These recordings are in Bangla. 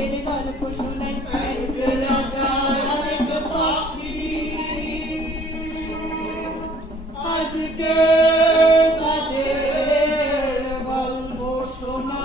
রাজের গল্প শোনাই এক রাজা এক পাখি আজকে রাজের গল্প শোনা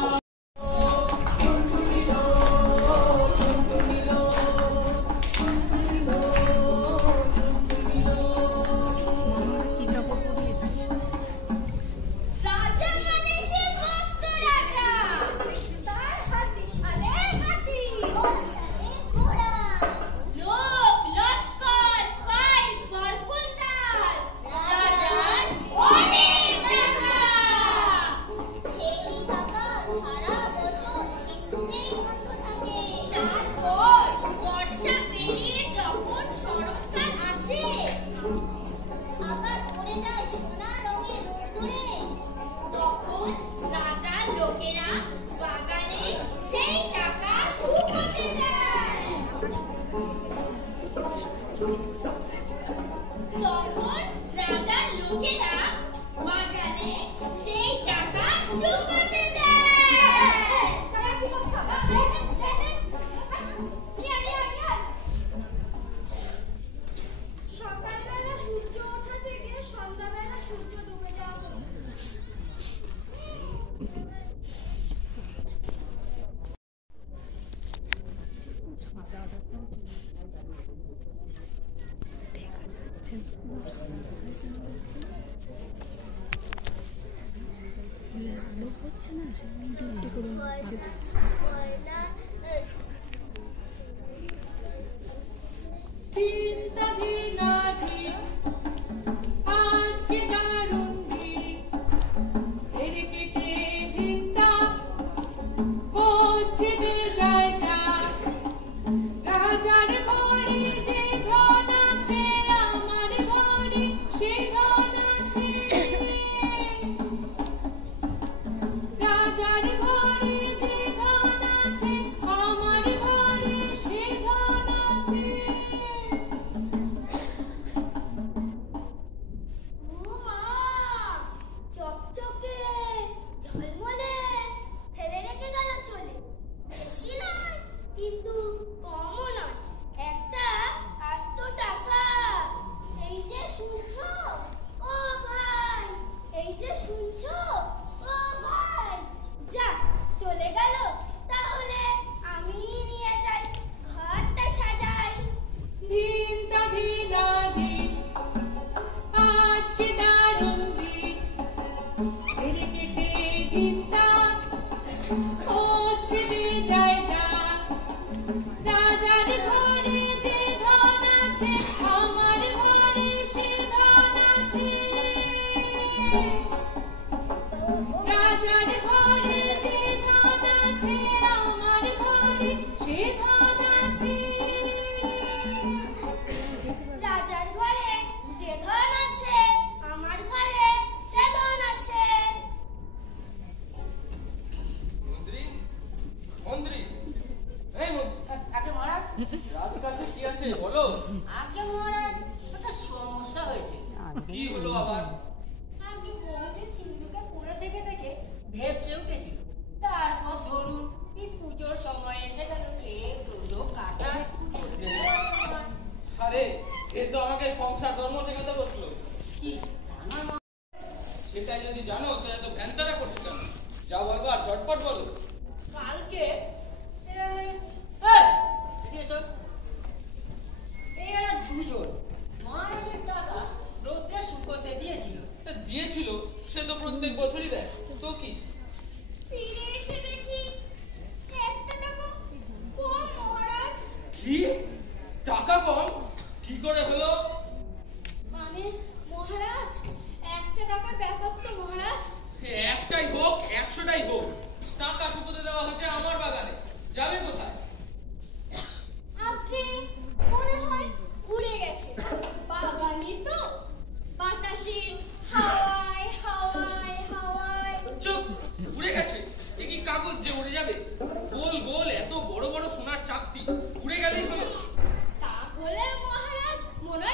মনে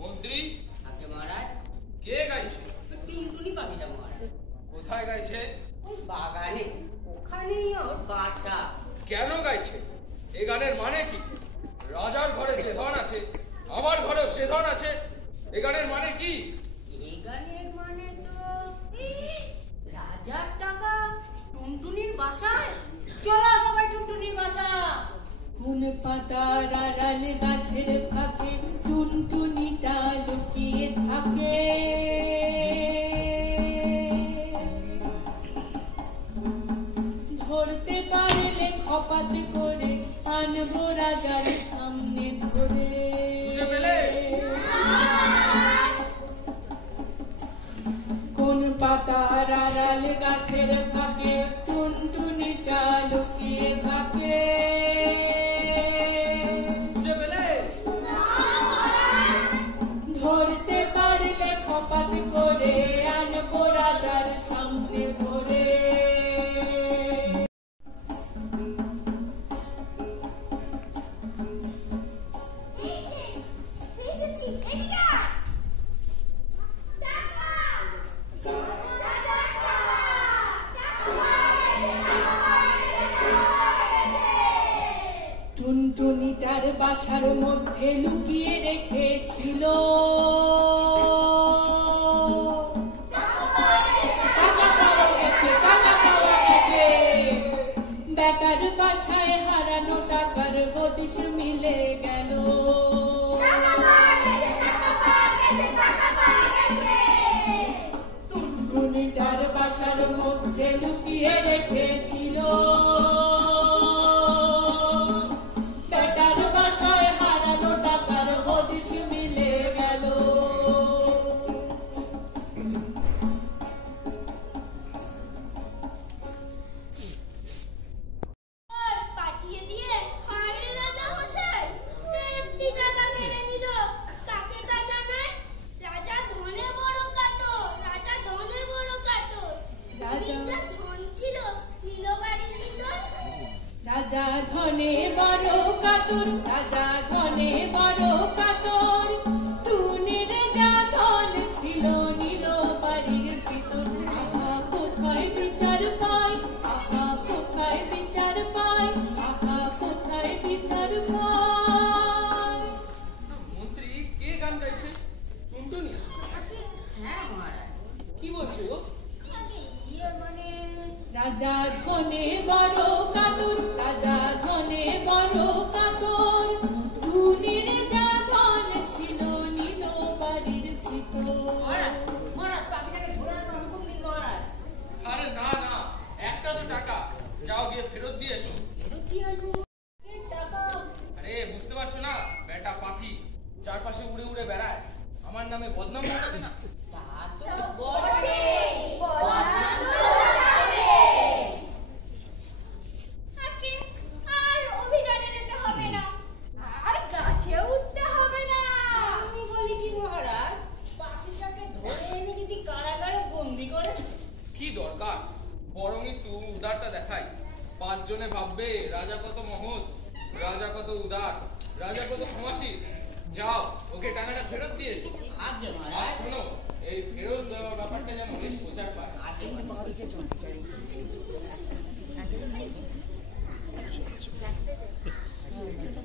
মন্ত্রী আগে মহারাজ কে গাইছে? টুনটুনি পাখিটা মহারাজ। কোথায় গাইছে? ওই বাগানে, ওখানেই ওর বাসা। কেন গাইছে? এ গানের মানে কি? রাজার ঘরে যে ধন আছে, আমার ঘরেও সে ধন আছে। এ গানের মানে কি? এই গানের মানে তো রাজার টাকা টুনটুনির বাসায়। চলো সবাই টুনটুনির বাসা। কোন পাতার আড়াল গাছের ফাঁকে টুনটুনিটা লুকিয়ে থাকে। ধরতে পারলে খপাত করে আনবো রাজার সামনে ধরে। বুঝে পেলে? কোন পাতার আড়াল গাছের ফাঁকে টুনটুনিটা লুকিয়ে থাকে। বুঝে পেলে? ধরতে পারলে খপাত করে আনবো রাজার সামনে ধরে। টুনটুনিটার বাসার মধ্যে লুকিয়ে রেখেছিল টাকা পাওয়া গেছে, টাকা পাওয়া গেছে। বেটার বাসায় হারানো টাকার হদিশ মিলে গেল। টুনটুনিটার বাসার মধ্যে লুকিয়ে রেখেছিল বেটার বাসায় হারানো টাকার হদিশ মিলে গেল। পাঠিয়ে দিয়ে হায়রে রাজা মশাই একটি টাকা কেড়ে নিল। কাকে তা জানায়? রাজা ধনে বড় কাতর, রাজা ধনে বড় কাতর। যা ধন ছিল নিল বাড়ির ভিতর। রাজা ধনে বড় কাতর, রাজা ধনে বড় কাতর। টুনির যা ধন ছিল নিল বাড়ির ভিতর। আহা কোথায় বিচার পাই, আহা কোথায় বিচার পাই, আহা কোথায় বিচার পাই। মন্ত্রী কে গান গাইছে? টুনটুনি? হ্যাঁ মহারাজ। কি বলছো গো? মানে রাজা ধনে বড় কাতর, রাজা ধনে বড় কাতর। টুনির যা ধন ছিল নিল বাড়ির ভিতর। মহারাজ, মহারাজ পাখিটাকে ঘুরে আনার অনুমতি দিন মহারাজ। আরে না না, একটা তো টাকা, যাও গিয়ে ফেরত দিয়ে এসো। ফেরত দিয়ে আসবো? এ টাকা আরে বুঝতে পারছো না, বেটা পাখি চারপাশে উড়ে উড়ে বেড়ায়, আমার নামে বদনাম হবে না? তা তো বটে। আজকে আর অভিযানে যেতে হবে না, আর গাছে উঠতে হবে না। আমি বলি কি মহারাজ, পাখিটাকে ধরে এনে যদি কারাগারে বন্দি করে। কি দরকার, বরং একটু উদারটা দেখাই। 5 জনে ভাববে রাজা কত মহৎ, রাজা কত উদার, রাজা কত ক্ষমাশীল। যাও ওকে টাকাটা ফেরত দিয়ে এসো। আগে আর মহারাজ, শোনো, এই ফেরত দেওয়ার ব্যাপারটা যেন বেশ প্রচার পায়। আগে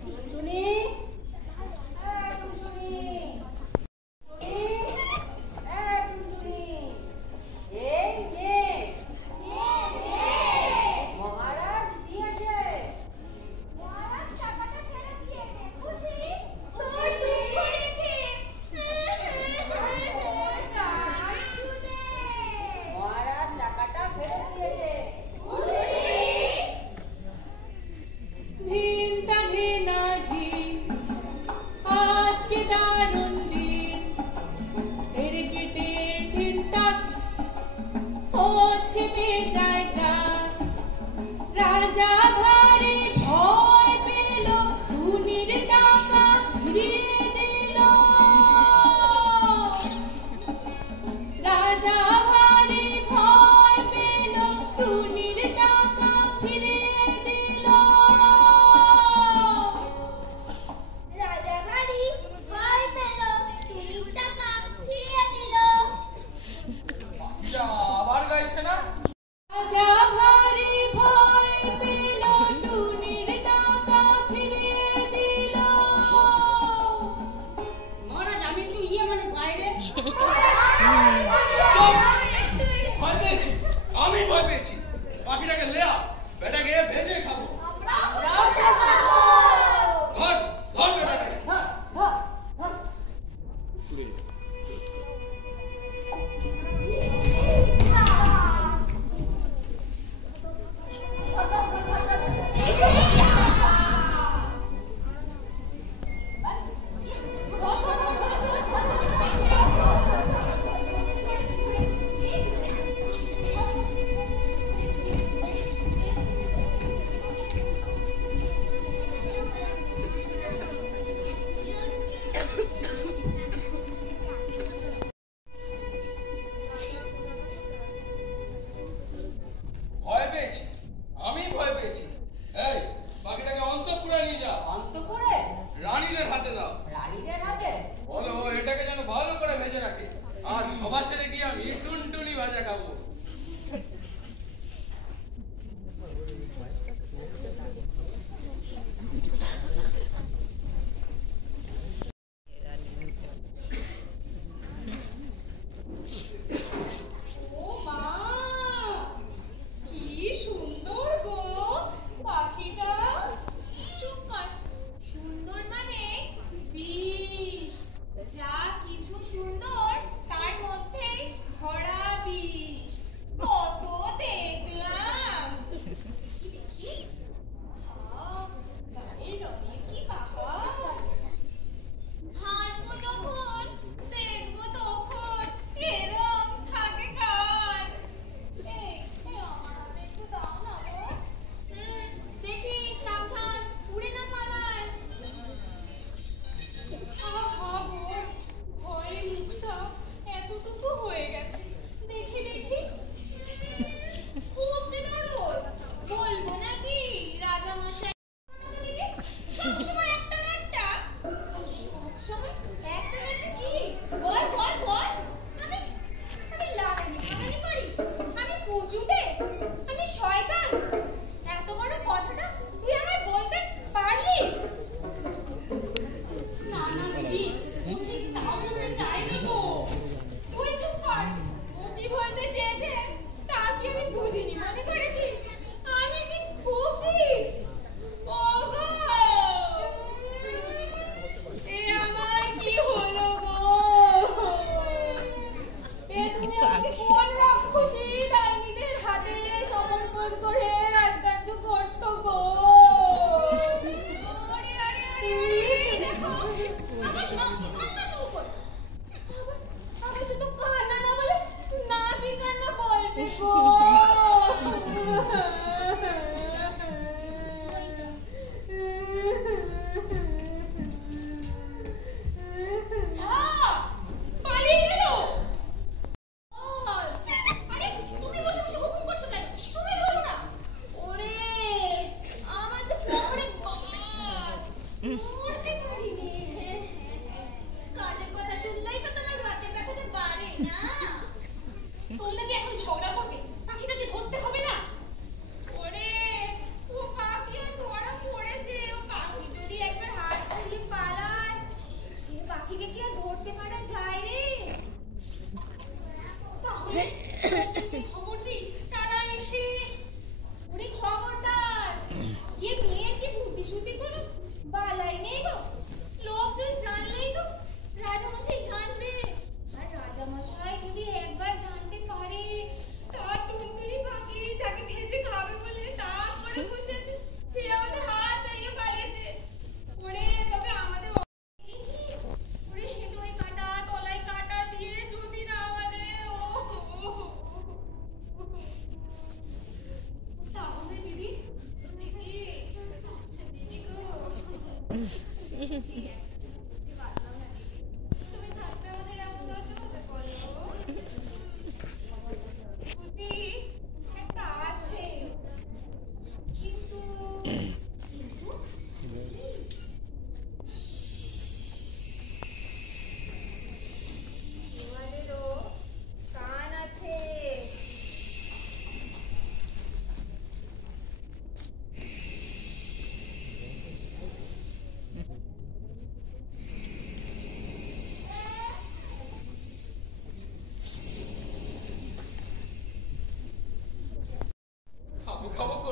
টুনটুনি, টুনটুনি, টুনটুনি, এই নে মহারাজ দিয়েছে। মহারাজ টাকাটা ফেরত দিয়েছে, খুশি? তোর দুঃখ দেখে কার শুনে? মহারাজ টাকাটা ফেরত দিয়েছে। খুশি? দিন ভয় পেয়েছি, আমি ভয় পেয়েছি। পাখিটাকে লেয়া, বেটাকে ভেজে খাবো। ধর ধর বেটাকে। ভয় পেয়েছি, আমি ভয় পেয়েছি। এই পাখিটাকে অন্তঃপুরে নিয়ে যা। অন্তঃপুরে? রানীদের হাতে দাও। রানীদের হাতে? বলো এটাকে যেন ভালো করে ভেজে রাখে। আর সবার সেরে গিয়ে আমি টুনটুনি ভাজা খাবো। ও মা, কি সুন্দর গো পাখিটা। চুপ কর। সুন্দর মানে বিষ। যা কিছু সুন্দর তার মধ্যেই ভরা বিষ। কত দেখলাম। দেখি গায়ের রঙে কি বাহার। ভাজবো যখন দেখবো তখন এ রং থাকে কার। এই আমার হাতে একটু দাও না গো। দেখি সাবধান উড়ে না পালায়। আহা গো, ভয়ে মুখটা এতটুকু হয়ে গেছে। দেখি দেখি। খুব যে নরম। বলবো নাকি রাজামশাই? সবসময় একটা না একটা। সবসময় একটা না একটা কি? বল বল বল। আমি আমি লাগানি ভাগানি করি। আমি পুজুবে। আমি শয়তান। এত বড় কথাটা তুই আমায় বলতে পারলি? না না দিদি, ঠিক তাও বলতে চাইনি গো। তুই চুপ কর। ও কি বলতে চেয়েছে তা কি আমি বুঝিনি মনে করেছিস? আমি কি খুকি? ওগো, এ আমার কি হলো গো? এ তুমি আমাকে কোন রাক্ষসী ডাইনিদের হাতে সমর্পণ করে রাজকার্য করছো গো? আরে আরে আরে আরে, দেখো আমার সঙ্গে কান্না শুরু করলো। আমি শুধু কান্না না বলে নাকি কান্না বলছে গো। ছা, পালিয়ে গেল। আরে তুমি বসে বসে হুকুম করছো কেন? তুমি বলো না। ওরে আমার তো কোমরে বাদ। মরতে পারিনি। কাজের কথা শুনলেই তো তোমার বাতের ব্যথাটা বাড়ে না। তোমরা কি এখন ঝগড়া করবে? পাখিটাকে ধরতে হবে না? ওরে ও পাখি আর ধরা পড়েছে। ও পাখি যদি একবার হাত ছাড়িয়ে পালায়, সে পাখিকে কি আর ধরতে পারা যায় রে? তাহলে লোকজনকে খবর দিই, তারা এসে। ওরে খবরদার, এ মেয়ের কি বুদ্ধি শুদ্ধি কোনো বালাই নেই গো। লোকজন জানলেই তো রাজামশাই জানবে। আর রাজামশাই যদি একবার জানতে পারে তার টুনটুনি পাখি যাকে ভেজে খাবে বলে তাক করে বসে আছে, সে আমাদের হাত ছাড়িয়ে পালিয়েছে। ওরে তবে আমাদের দেখেছিস? ওরে হেঁটোয় কাটা তলায় কাটা দিয়ে যদি না আমাদের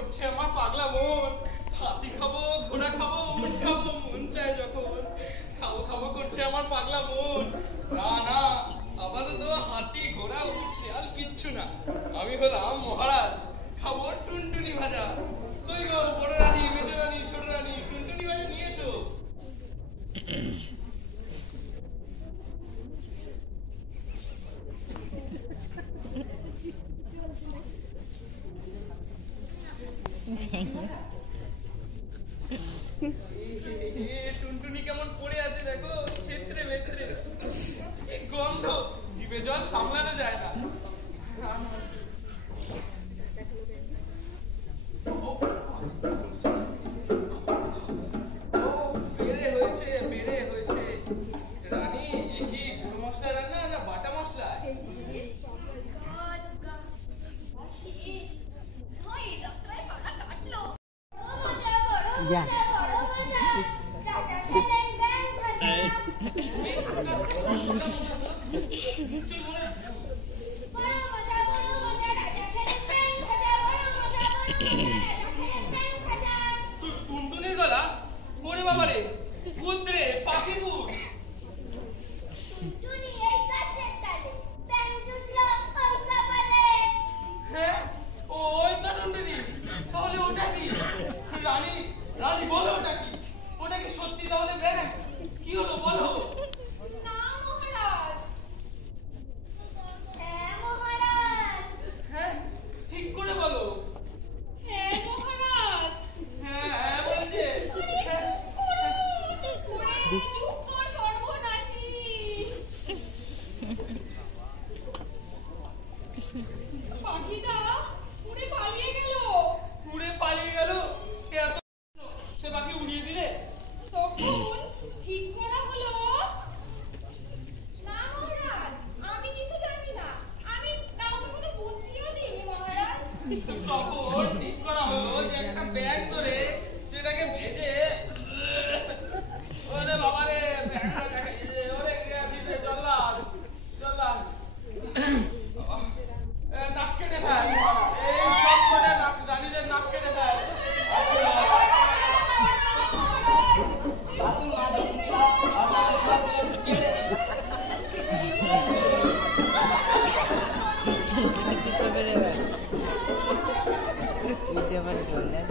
করছে আমার পাগলা মন। হাতি খাবো, ঘোড়া খাবো, উট খাবো, মন চায় যখন। খাবো খাবো করছে আমার পাগলা মন। না না, আপাতত হাতি, ঘোড়া, উট, শেয়াল কিচ্ছু না। আমি হলাম মহারাজ, খাবো টুনটুনি ভাজা। কই গো বড় রানী, মেজ রানী, ছোট রানী, টুনটুনি ভাজা নিয়ে এসো। টুনটুনি কেমন পড়ে আছে দেখো, ছেত্রে মেত্রে। কি গন্ধ, জিভে জল সামলানো যায় না। বেড়ে হয়েছে, বেড়ে হয়েছে। রানী, এ কি গুঁড়ো মশলা রান্না না বাটা মশলা? শেষ হয় যাত্রায় কারা কাটলো। যা রাজা খেলেন ব্যাং ভাজা। বড় মজা রাজা খেলেন ব্যাং ভাজা। বড় মজা রাজা খেলেন ব্যাং ভাজা। টুনটুনির গলা, ওরে বাবারে, ভূত রে, পাখি ভূত। টুনটুনি এই গাছের ডালে, ব্যাং জুটলো ওই কপালে। হ্যাঁ, ওই তো টুনটুনি। তাহলে ওটা কি? রানী, রানী বলো ওটা কি? ওটা কি সত্যি তাহলে ব্যাঙ? কি হলো বলো? না মহারাজ। হ্যাঁ মহারাজ। হ্যাঁ, ঠিক করে বলো। হ্যাঁ মহারাজ। হ্যাঁ, হ্যাঁ বলছে। হ্যাঁ। ওরে চুপ কর সর্বনাশী। পাখিটা উড়ে পালিয়ে গেল। উড়ে পালিয়ে গেল? সে পাখি উড়িয়ে দিলে? তখন ঠিক করা হলো। না মহারাজ, আমি কিছু জানি না। আমি কাউকে কোনো বুদ্ধিও দিইনি মহারাজ। তখন ঠিক করা হলো যে একটা ব্যাঙ ধরে সেটাকে ভেজে, ওরে বাবারে, ব্যাঙটা দেখাইছে, ওরে কে আছিস রে, জল্লাদ, জল্লাদ। নাক কেটে ফেল, এই সব কটা রানীদের নাক কেটে ফেল। কি করবে রে এবার? এটা আবার বললেন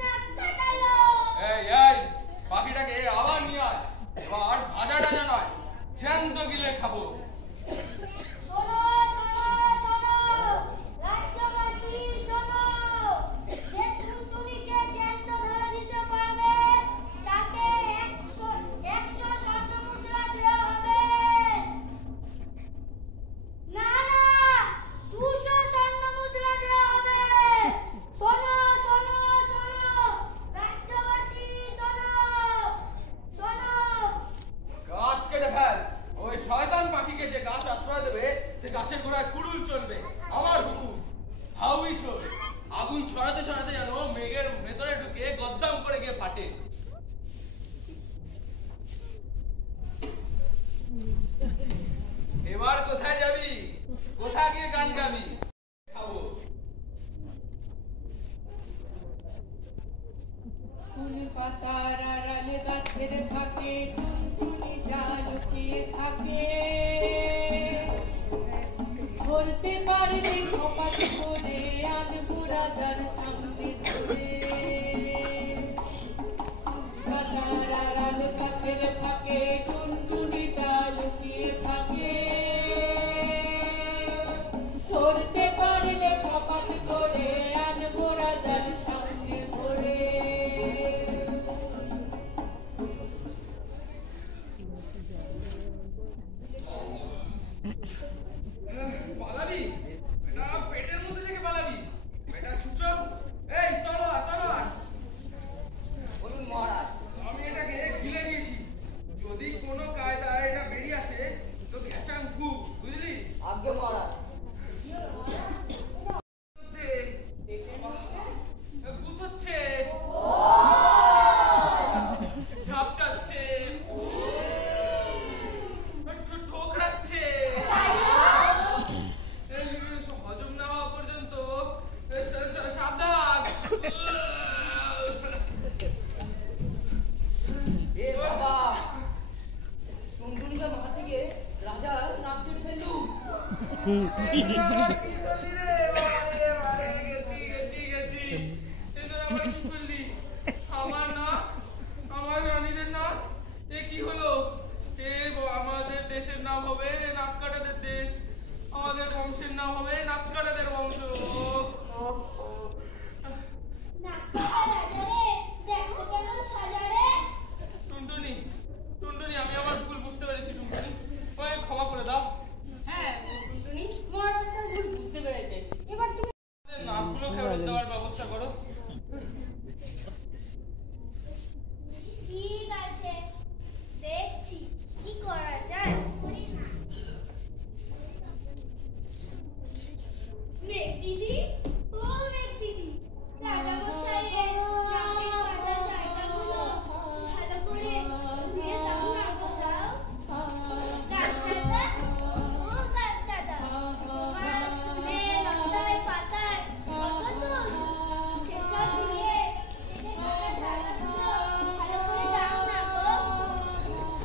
নাক কাটালো। এই এই, পাখিটাকে আবার নিয়ে আয়। এবার ভাজা টাজা নয়, জ্যান্ত গিলে খাবো। শোনো শোনো শোনো রাজ্যবাসী শোনো, যে টুনটুনিকে জ্যান্ত ধরে দিতে পারবে তাকে 100 স্বর্ণ মুদ্রা দেওয়া হবে। না না, 200 স্বর্ণ মুদ্রা দেওয়া হবে। শোনো শোনো শোনো রাজ্যবাসী শোনো শোনো। গাছ কেটে ফেল। ওই শয়তান পাখিকে যে গাছ আশ্রয় দেবে সে গাছের গোড়ায় কুড়ুল চলবে। আমার হুকুম, হাউই ছোড়। আগুন ছড়াতে ছড়াতে যেন মেঘের ভেতরে ঢুকে গদ্দাম করে গিয়ে ফাটে। এবার কোথায় যাবি? কোথায় গিয়ে গান গাবি? খাবো। কুনি পাতার আড়ালে গাছের ফাঁকে টুনটুনিটা লুকিয়ে থাকে। ধরতে পারলে খপাত করে আনবো রাজার সামনে ধরে। পাতার আড়ালে গাছের ফাঁকে টুনটুনিটা লুকিয়ে থাকে। ধরতে পারলে খপাত করে আনবো রাজার সামনে ধরে। পালাবি? এটা পেটের মধ্যে থেকে পালাবি? এটা ছুচো আমার রানীদের নাম এ কি হলো? আমাদের দেশের নাম হবে নাককাটাদের দেশ, আমাদের বংশের নাম হবে নাককাটাদের বংশ। টুনটুনি, টুনটুনি, আমি আমার ভুল বুঝতে পেরেছি। টুনটুনি, আমাকে ক্ষমা করে দাও। হ্যাঁ টুনটুনি, মহারাজ তার ভুল বুঝতে পেরেছে। এবার তুমি নাকগুলো ফেরত দেওয়ার ব্যবস্থা করো। ঠিক আছে, দেখছি কি করা যায়। মেঘ দিদি, ও মেঘ দিদি, রাজামশাইয়ের নাকের কাটা জায়গাগুলো ভালো করে ধুয়ে দাও না গো, দাও। গাছ দাদা, ও গাছ দাদা, তোমার ফুলে লতায় পাতায় কত দোষ, সেসব ধুয়ে কেটে কাটা জায়গাগুলো ভালো করে দাও না গো।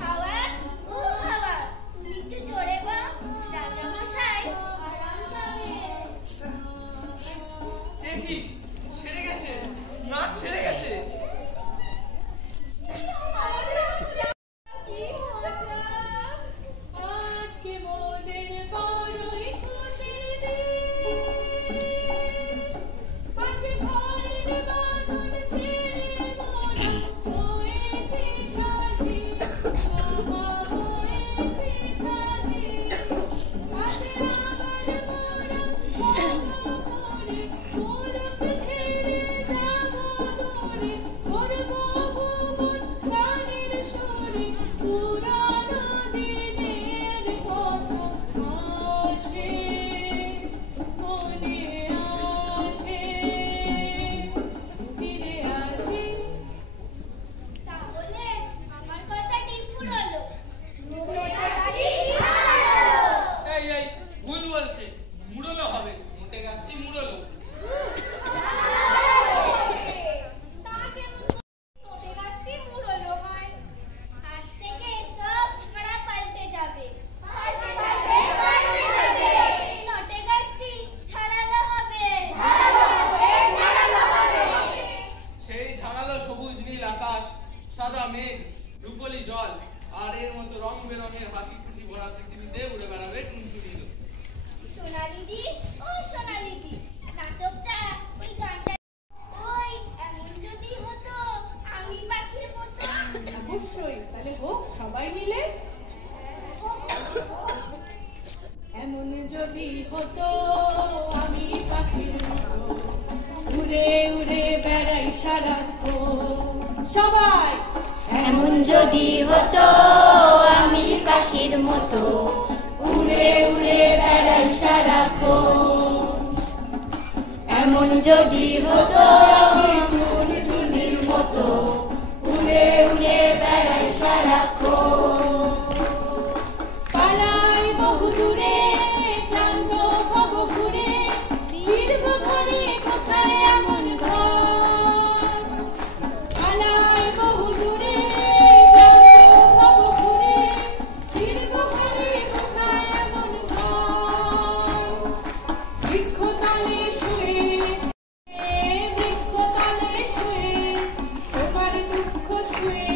হাওয়া, ও হাওয়া, তুমি একটু জোরে বাও, রাজামশাই আরাম পাবে। দেখি ছেড়ে গেছে, নাক ছেড়ে গেছে। আজকে মোদের বড়ই খুশির দিন, আজ ঘরের বাঁধন ছেড়ে মোরা হয়েছি স্বাধীন, মা হয়েছি স্বাধীন। আজ আমার মোরা করে মুলুক ছেড়ে যাবো দূরে, করবো ভুবন গানের সুরে, পুরানো দিনের কথা আসে, মনে আসে, ফিরে আসে। তাহলে আমার কথাটি ফুরলো। এই এই ভুল বলছে, মুড়লো হবে, মোটে গাছটি মুড়লো। তা কেমন নোটে গাছটি মুড়লো হয়? আজ থেকে সব ছাড়া পাল্টে যাবে। নোটে গাছটি ছাড়ানো হবে। সেই ঝাড়ালো সবুজ নীল আকাশ, সাদা মেঘ, রূপলি জল, আর এর মতো রং বেরঙের হাসি খুশি ভরা পৃথিবীতে উড়ে বেড়াবে টুনটুনি। সোনালিদি, ও সোনালিদি, নাটকটা ওই গানটা ওই এমন যদি হতো আমি পাখির মতো। অবশ্যই, তাহলে হোক সবাই মিলে। এমন যদি হতো আমি পাখির মতো, উড়ে উড়ে বেড়াই সারাক্ষণ। সবাই এমন যদি হতো আমি পাখির মতো, উড়ে উড়ে বেড়াই সারাক্ষণ। এমন যদি হতো আমি টুনটুনির মতো, উড়ে উড়ে বেড়াই সারাক্ষণ। পালাই বহু দূরে, ক্লান্ত হব ঘুরে, ফিরব ঘরে কোথায় এমন ঘর। পালাই বহু দূরে, ক্লান্ত হব ঘুরে, ফিরব ঘরে কোথায় এমন ঘর। বৃক্ষতলে শুয়ে, বৃক্ষতলে শুয়ে, তোমার দুঃখ ছুঁয়ে,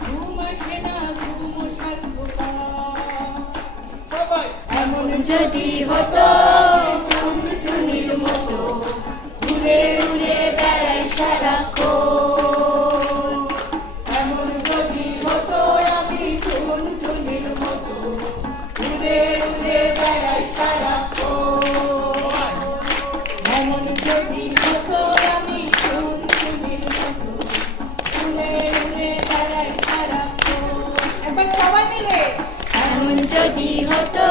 ঘুম আসে না ঘুম স্বল্পতা। এমন যদি হতো টুনটুনির মতো, ঘুরে উড়ে বেড়াই সারাক্ষণ। এমন যদি হতো আমি টুনটুনির মতো, ঘুরে উড়ে বেড়াই সারাক্ষণ। এমন যদি হতো আমি টুনটুনির মতো, ঘুরে উড়ে বেড়াই সারাক্ষণ। একবার সবাই মিলে। এমন যদি হতো